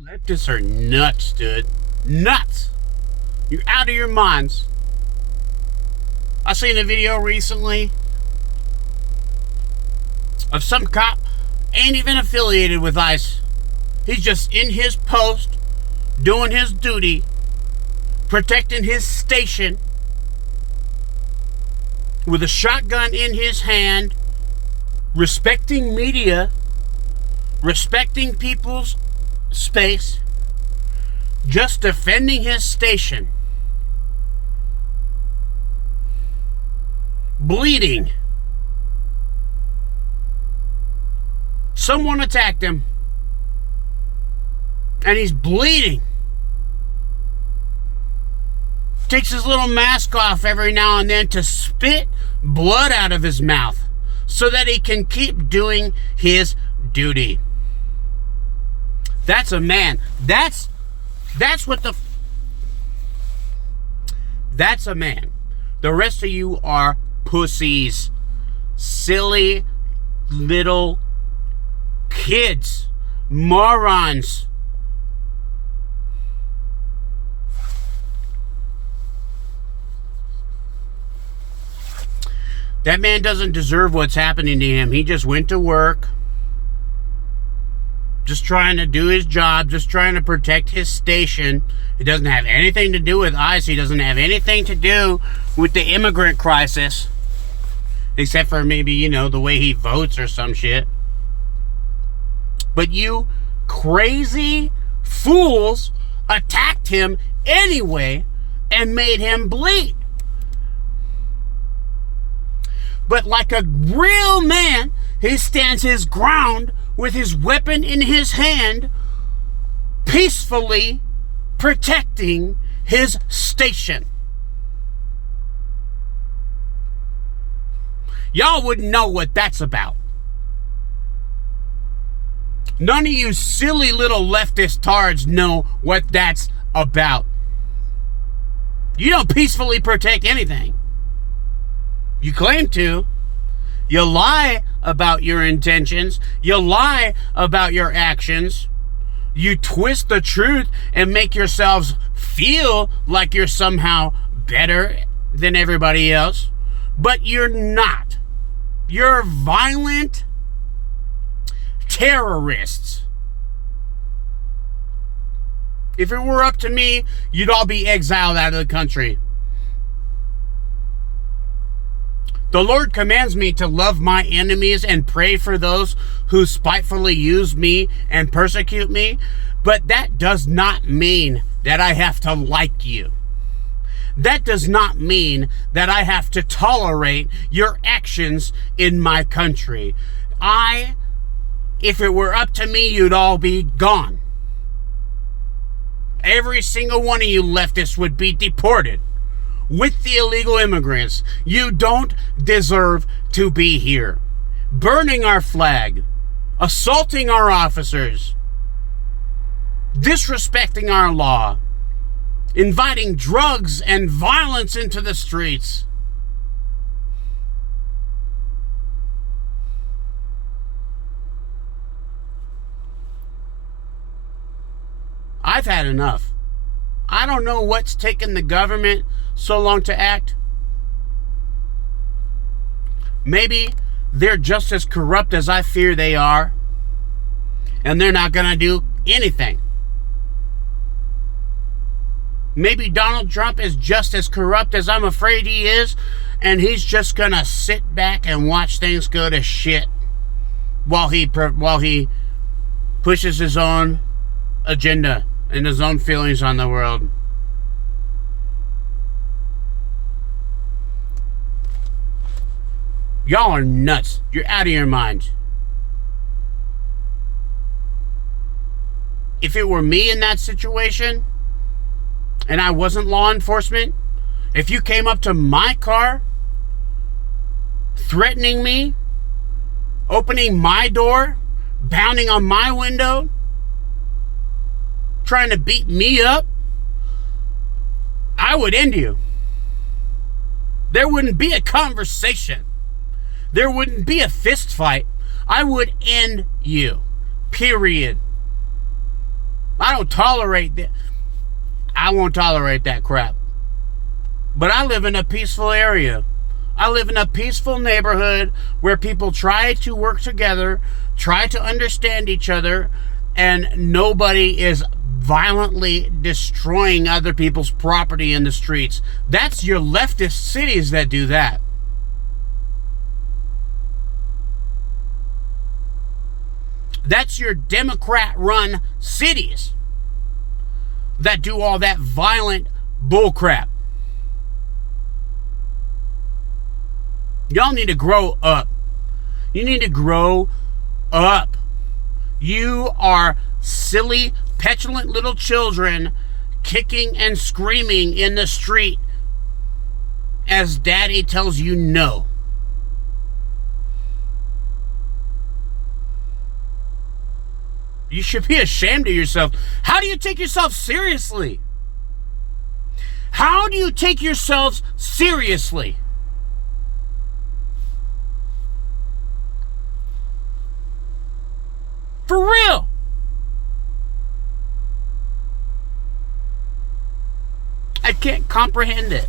Leftists are nuts, dude. Nuts. You're out of your minds. I seen a video recently of some cop, ain't even affiliated with ICE. He's just in his post, doing his duty, protecting his station, with a shotgun in his hand, respecting media, respecting people's space, just defending his station. Bleeding. Someone attacked him, and he's bleeding. Takes his little mask off every now and then to spit blood out of his mouth so that he can keep doing his duty. That's a man. That's a man. The rest of you are pussies. Silly little kids. Morons. That man doesn't deserve what's happening to him. He just went to work, just trying to do his job, just trying to protect his station. It doesn't have anything to do with ICE. He doesn't have anything to do with the immigrant crisis, except for maybe, you know, the way he votes or some shit. But you crazy fools attacked him anyway and made him bleed. But like a real man, he stands his ground with his weapon in his hand, peacefully protecting his station. Y'all wouldn't know what that's about. None of you silly little leftist tards know what that's about. You don't peacefully protect anything. You claim to. You lie about your intentions. You lie about your actions. You twist the truth and make yourselves feel like you're somehow better than everybody else. But you're not. You're violent terrorists. If it were up to me, you'd all be exiled out of the country. The Lord commands me to love my enemies and pray for those who spitefully use me and persecute me, but that does not mean that I have to like you. That does not mean that I have to tolerate your actions in my country. If it were up to me, you'd all be gone. Every single one of you leftists would be deported. With the illegal immigrants. You don't deserve to be here. Burning our flag, assaulting our officers, disrespecting our law, inviting drugs and violence into the streets. I've had enough. I don't know what's taken the government so long to act. Maybe they're just as corrupt as I fear they are, and they're not gonna do anything. Maybe Donald Trump is just as corrupt as I'm afraid he is, and he's just gonna sit back and watch things go to shit while he pushes his own agenda and his own feelings on the world. Y'all are nuts. You're out of your minds. If it were me in that situation, and I wasn't law enforcement, if you came up to my car, threatening me, opening my door, pounding on my window, trying to beat me up, I would end you. There wouldn't be a conversation. There wouldn't be a fist fight. I would end you. Period. I don't tolerate that. I won't tolerate that crap. But I live in a peaceful area. I live in a peaceful neighborhood where people try to work together, try to understand each other, and nobody is violently destroying other people's property in the streets. That's your leftist cities that do that. That's your Democrat-run cities that do all that violent bullcrap. Y'all need to grow up. You need to grow up. You are silly, petulant little children kicking and screaming in the street as daddy tells you no. You should be ashamed of yourself. How do you take yourself seriously? How do you take yourselves seriously? For real. I can't comprehend it.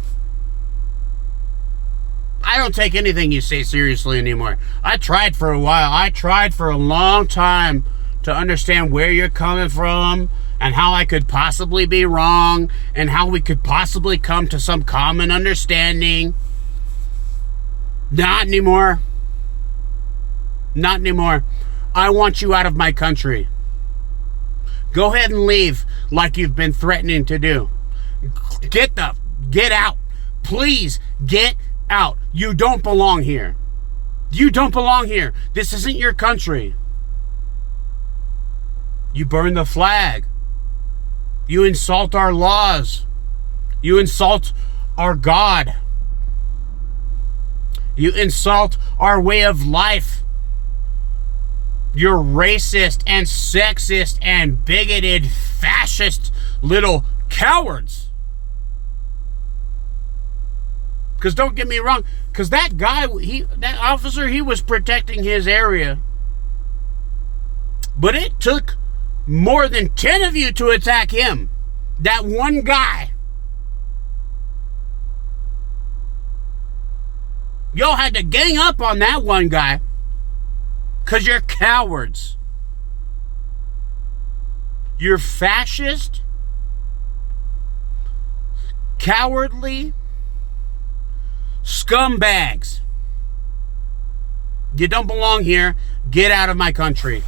I don't take anything you say seriously anymore. I tried for a while. I tried for a long time to understand where you're coming from and how I could possibly be wrong and how we could possibly come to some common understanding. Not anymore. Not anymore. I want you out of my country. Go ahead and leave like you've been threatening to do. Get out. Please get out. You don't belong here. You don't belong here. This isn't your country. You burn the flag. You insult our laws. You insult our God. You insult our way of life. You're racist and sexist and bigoted, fascist little cowards. Because don't get me wrong, because that guy, that officer, he was protecting his area. But it took more than 10 of you to attack him. That one guy. Y'all had to gang up on that one guy. Because you're cowards. You're fascist, cowardly scumbags. You don't belong here. Get out of my country.